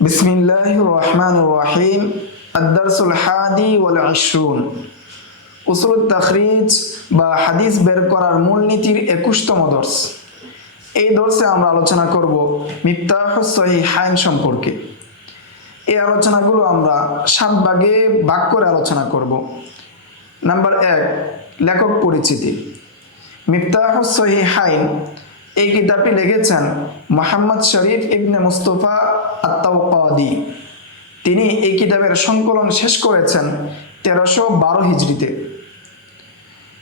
بسم الله الرحمن الرحيم الدرس الحادي والعشرون উসুল তাখরিজ বা হাদিস বের করার মূলনীতির একুশতম দর্শ এই দর্শে আমরা আলোচনা করব মিফতাহ হাইন সম্পর্কে এই আলোচনাগুলো আমরা সাত ভাগে ভাগ করে আলোচনা করব নাম্বার এক লেখক পরিচিতি মিফতাহ হাইন এই কিতাবটি লিখেছেন মোহাম্মদ শরীফ ইবনে মুস্তফা আত্মাউকাদি তিনি এই কিতাবের সংকলন শেষ করেছেন তেরোশো বারো হিজড়িতে।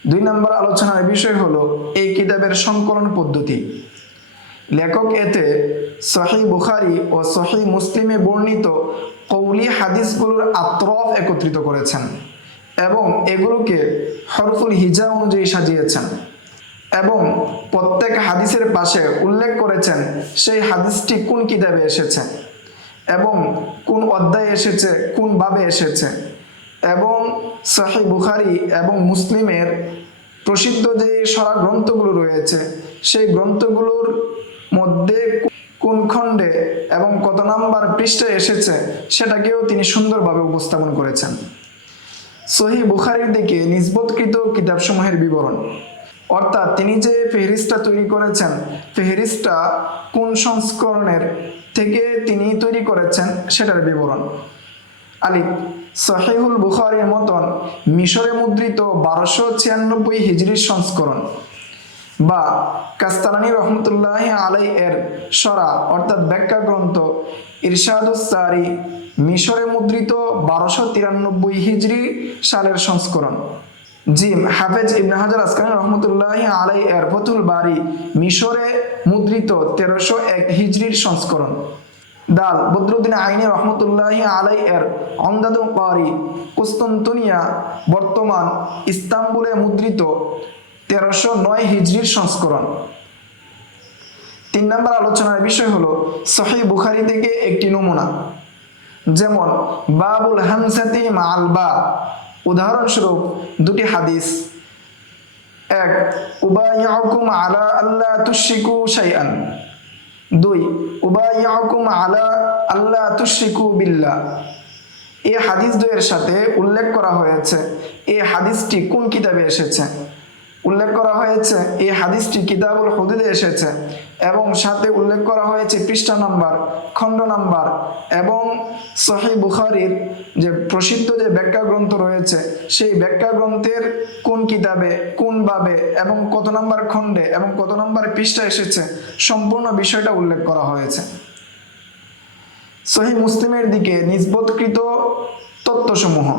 দুই নম্বর আলোচনার বিষয় হলো এই কিতাবের সংকলন পদ্ধতি। লেখক এতে সহি বুখারি ও সহি মুসলিমে বর্ণিত কৌলি হাদিসগুলোর আত্রফ একত্রিত করেছেন এবং এগুলোকে হরফুল হিজা অনুযায়ী সাজিয়েছেন। এবং প্রত্যেক হাদিসের পাশে উল্লেখ করেছেন সেই হাদিসটি কোন কিতাবে এসেছে এবং কোন অধ্যায়ে এসেছে, কোন ভাবে এসেছে। এবং সাহি বুখারি এবং মুসলিমের প্রসিদ্ধ যে সরা গ্রন্থগুলো রয়েছে, সেই গ্রন্থগুলোর মধ্যে কোন খণ্ডে এবং কত নাম্বার পৃষ্ঠায় এসেছে, সেটাকেও তিনি সুন্দরভাবে উপস্থাপন করেছেন। সহি বুখারির দিকে নিসবতকৃত কিতাবসমূহের বিবরণ। অর্থাৎ তিনি যে ফেহরিস্টটা তৈরি করেছেন ফেহরিস্টটা কোন সংস্করণের থেকে তিনি তৈরি করেছেন সেটার বিবরণ। আলিফ, সহিহুল বুখারির মতন মিশরে মুদ্রিত বারোশো ছিয়ানব্বই হিজরির সংস্করণ। বা, কাস্তালানি রহমতুল্লাহ আলাই এর সরা, অর্থাৎ ব্যাখ্যা গ্রন্থ ইরশাদুসারি মিশরে মুদ্রিত বারোশো তিরানব্বই হিজরি সালের সংস্করণ। জিম হাফেজ ইবনে হাজার আসকানি রহমতুল্লাহ আলাই এর ফতুল বাড়ি মিশরে মুদ্রিত তেরোশো এক হিজড়ির সংস্করণ। দাল, বদরুদ্দিন আইনি রহমতুল্লাহ আলাই এর অমদাদুল কারি কুস্তন্তনিয়া, বর্তমান ইস্তাম্বুলে মুদ্রিত তেরোশো নয় হিজড়ির সংস্করণ। তিন নম্বর আলোচনার বিষয় হলো সহি বুখারি থেকে একটি নমুনা। যেমন, বাবুল হামসাতি মাল বা উদাহরণস্বরূপ দুটি হাদিস। এক, উবাইয়াকুম আলা আল্লাহ তুশিকু শাইআন। দুই, উবাইয়াকুম আলা আল্লাহ তুশিকু বিল্লাহ। এই হাদিস দুয়ের সাথে উল্লেখ করা হয়েছে। এই হাদিসটি কোন কিতাবে এসেছে? উল্লেখ করা হয়েছে, এই হাদিসটি কিতাবুল হদিদে এসেছে এবং সাথে উল্লেখ করা হয়েছে পৃষ্ঠা নাম্বার, খণ্ড নাম্বার এবং সহি বুখারির যে প্রসিদ্ধ যে ব্যাখ্যা গ্রন্থ রয়েছে, সেই ব্যাখ্যা গ্রন্থের কোন কিতাবে, কোন ভাবে এবং কত নাম্বার খণ্ডে এবং কত নাম্বার পৃষ্ঠা এসেছে, সম্পূর্ণ বিষয়টা উল্লেখ করা হয়েছে। সহি মুসলিমের দিকে নিসবতকৃত তত্ত্বসমূহ,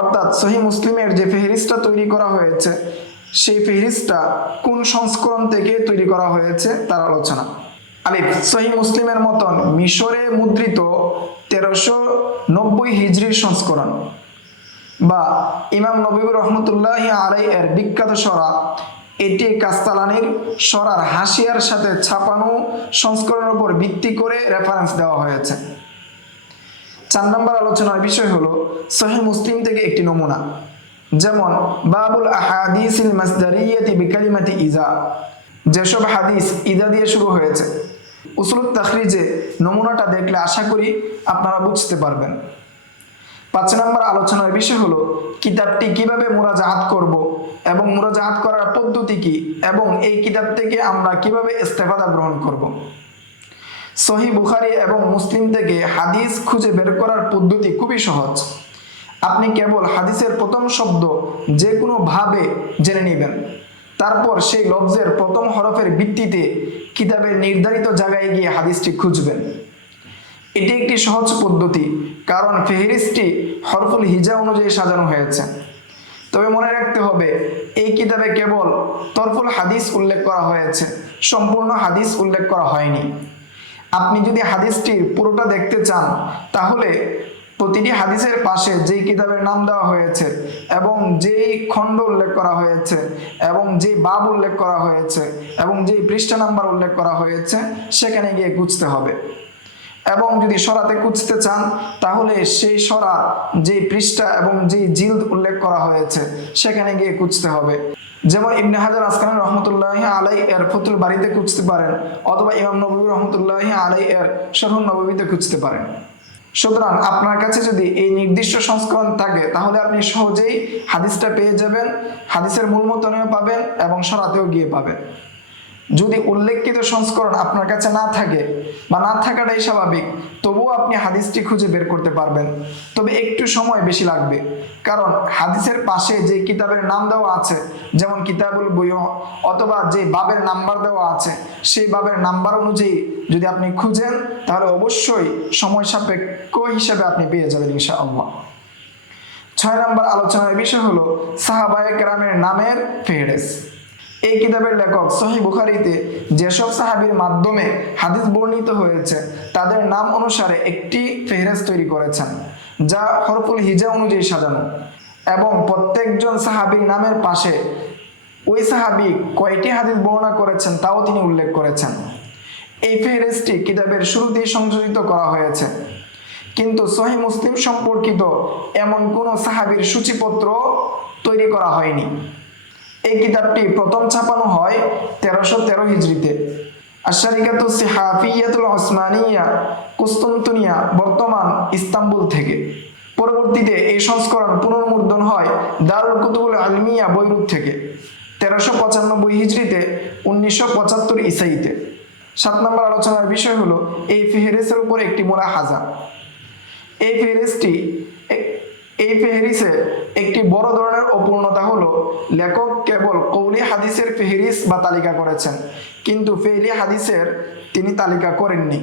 অর্থাৎ সহি মুসলিমের যে ফেহরিস্টটা তৈরি করা হয়েছে সেই ফেহরিস্টটা কোন সংস্করণ থেকে তৈরি করা হয়েছে তার আলোচনা। আলিফ, সহি মুসলিমের মতন মিশরে মুদ্রিত তেরোশো নব্বই হিজরির সংস্করণ বা ইমাম নবীর রহমতুল্লাহ আলাই এর বিখ্যাত সরা, এটি কাস্তালানির সরার হাসিয়ার সাথে ছাপানো সংস্করণের উপর ভিত্তি করে রেফারেন্স দেওয়া হয়েছে। চার নম্বর আলোচনার বিষয় হলো সহি মুসলিম থেকে একটি নমুনা। যেমন, বাবুল আহাদিসিল ইজা। যেসব হাদিস ইজা দিয়ে শুরু হয়েছে, উসুলত তাখরিজে নমুনাটা দেখলে আশা করি আপনারা বুঝতে পারবেন। পাঁচ নম্বর আলোচনার বিষয় হলো, কিতাবটি কীভাবে মোরাজাহাত করব এবং মোরা মোরাজাহাত করার পদ্ধতি কি এবং এই কিতাব থেকে আমরা কীভাবে ইস্তেফাদা গ্রহণ করব। সহি বুখারি এবং মুসলিম থেকে হাদিস খুঁজে বের করার পদ্ধতি খুবই সহজ। আপনি কেবল হাদিসের প্রথম শব্দ যে কোনো ভাবে জেনে নেবেন। তারপর সেই লফজের প্রথম হরফের ভিত্তিতে কিতাবের নির্ধারিত জায়গায় গিয়ে হাদিসটি খুঁজবেন। এটি একটি সহজ পদ্ধতি, কারণ ফেহরিসটি হরফুল হিজা অনুযায়ী সাজানো হয়েছে। তবে মনে রাখতে হবে, এই কিতাবে কেবল তরফুল হাদিস উল্লেখ করা হয়েছে, সম্পূর্ণ হাদিস উল্লেখ করা হয়নি। আপনি যদি হাদিসটির পুরোটা দেখতে চান, তাহলে প্রতিটি হাদিসের পাশে যেই কিতাবের নাম দেওয়া হয়েছে এবং যেই খণ্ড উল্লেখ করা হয়েছে এবং যে বাব উল্লেখ করা হয়েছে এবং যেই পৃষ্ঠা নাম্বার উল্লেখ করা হয়েছে, সেখানে গিয়ে খুঁজতে হবে। এবং যদি সরাতে খুঁজতে চান, তাহলে সেই সরা যে পৃষ্ঠা এবং যে জিলদ উল্লেখ করা হয়েছে, সেখানে গিয়ে খুঁজতে হবে। যেমন ইবনে হাজার আসকান রহমতুল্লাহ আলাই এর ফতুল বাড়িতে খুঁজতে পারেন, অথবা ইমাম নবী রহমতুল্লাহ আলাই এর শরহুল নবীতে খুঁজতে পারেন। সুতরাং আপনার কাছে যদি এই নির্দিষ্ট সংস্করণ থাকে, তাহলে আপনি সহজেই হাদিসটা পেয়ে যাবেন, হাদিসের মূল মতনেও পাবেন এবং সরাতেও গিয়ে পাবেন। যদি উল্লেখিত সংস্করণ আপনার কাছে না থাকে বা না থাকাটাই স্বাভাবিক, তবুও আপনি হাদিসটি খুঁজে বের করতে পারবেন। তবে একটু সময় বেশি লাগবে। কারণ হাদিসের পাশে যে কিতাবের নাম দেওয়া আছে, যেমন কিতাবুল বই অথবা যে বাবের নাম্বার দেওয়া আছে, সেই বাবের নাম্বার অনুযায়ী যদি আপনি খুঁজেন, তাহলে অবশ্যই সময় সাপেক্ষ হিসেবে আপনি পেয়ে যাবেন ইনশাআল্লাহ। ছয় নম্বর আলোচনার বিষয় হলো সাহাবায়ে কেরামের নামের ফেহরেস এই কিতাবের লেখক সহি বুখারিতে যেসব সাহাবীর মাধ্যমে হাদিস বর্ণিত হয়েছে, তাদের নাম অনুসারে একটি ফেহরেস তৈরি করেছেন, যা হরফুল হিজা অনুযায়ী সাজানো। এবং প্রত্যেকজন সাহাবীর নামের পাশে ওই সাহাবী কয়টি হাদিস বর্ণনা করেছেন তাও তিনি উল্লেখ করেছেন। এই ফেহরেসটি কিতাবের শুরুতেই সংযোজিত করা হয়েছে। কিন্তু সহি মুসলিম সম্পর্কিত এমন কোনো সাহাবীর সূচিপত্র তৈরি করা হয়নি। এই কিতাবটি প্রথম ছাপানো হয় তেরোশো তেরো হিজড়িতে। আশারিকাতু সিহাফিয়াতুল ওসমানিয়া কুস্তন্তুনিয়া বর্তমান ইস্তাম্বুল থেকে। পরবর্তীতে এই সংস্করণ পুনর্মুদ্রণ হয় দারুল কুতুবুল আলমিয়া বৈরুত থেকে। তেরোশো পঁচানব্বই হিজড়িতে উনিশশো পঁচাত্তর ইসাইতে। সাত নম্বর আলোচনার বিষয় হলো এই ফেহেরেসের উপর একটি মোরা হাজা এই ফেহরিসটি এই ফেহরিসে একটি বড় ধরনের অপূর্ণতা হলো, লেখক কেবল কৌলি হাদিসের ফেহরিস বা তালিকা করেছেন, কিন্তু ফেইলি হাদিসের তিনি তালিকা করেননি।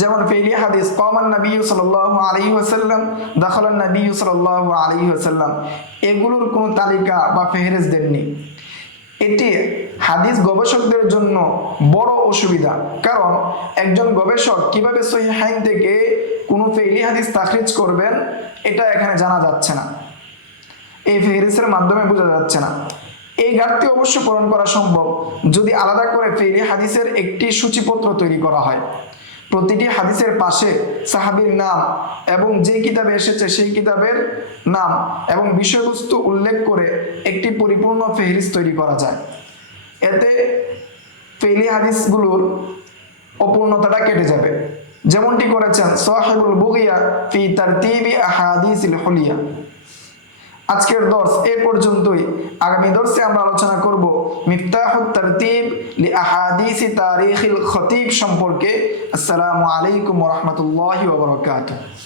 যেমন ফেইলি হাদিস, কমান নবী সাল্লাহ আলী ওসাল্লাম দাখলান নবী সাল্লাহ আলী ওসাল্লাম এগুলোর কোনো তালিকা বা ফেহরিস দেননি। এটি হাদিস গবেষকদের জন্য বড় অসুবিধা। কারণ একজন গবেষক কীভাবে সহি হাইন থেকে কোনো ফেইলি হাদিস তাখরিজ করবেন, এটা এখানে জানা যাচ্ছে না। এই ফেহরিসের মাধ্যমে বোঝা যাচ্ছে না। এই ঘাটতি অবশ্য পূরণ করা সম্ভব যদি আলাদা করে ফেইলি হাদিসের একটি সূচিপত্র তৈরি করা হয়। প্রতিটি হাদিসের পাশে সাহাবীর নাম এবং যে কিতাবে এসেছে সেই কিতাবের নাম এবং বিষয়বস্তু উল্লেখ করে একটি পরিপূর্ণ ফেহরিস তৈরি করা যায়। এতে ফেইলি হাদিসগুলোর অপূর্ণতাটা কেটে যাবে। যেমনটি করেছেন সাহেবুল বুগিয়া ফি তার তারতিবি আহাদিসিল হুলিয়া। আজকের দর্শ এ পর্যন্তই। আগামী দর্শে আমরা আলোচনা করব মিফতাহুত তারতিব লি আহাদিসি তারিখিল খতিব সম্পর্কে। আসসালামু আলাইকুম ওয়া বারাকাতুহু।